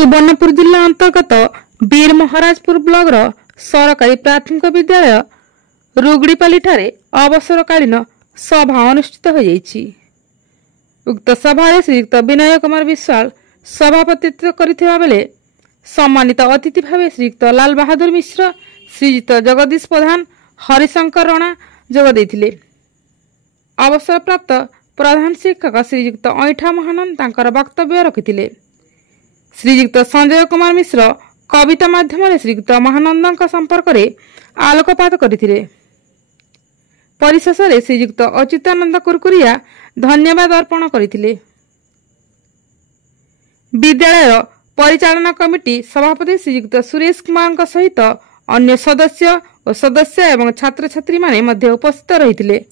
सुवर्णपुर जिला अंतर्गत बीर महाराजपुर ब्लॉक सरकारी प्राथमिक विद्यालय रुगड़ीपाली ठारे अवसरकालीन सभा अनुष्ठित हो जाइछि। उक्त सभा श्रीयुक्त विनय कुमार विश्वाल सभापतित्व करथिबा बेले सम्मानित अतिथि भाव श्रीयुक्त लाल बहादुर मिश्र, श्रीयुक्त जगदीश प्रधान, हरिशंकर राणा जोग देथिले। अवसर प्राप्त प्रधान शिक्षक श्रीयुक्त ऐठा महानंद तांकर वक्तव्य रखिथिले। श्रीयुक्त संजय कुमार मिश्र कविता माध्यम श्रीयुक्त महानंद संपर्क में आलोकपात करथिले। परिशेष में श्रीयुक्त अच्युतानंद कुरकुरिया धन्यवाद अर्पण करथिले। विद्यालय परिचालना कमिटी सभापति श्रीयुक्त सुरेश कुमार सहित अन्य सदस्य और सदस्य एवं छात्र छात्री माने उपस्थित रहिथिले।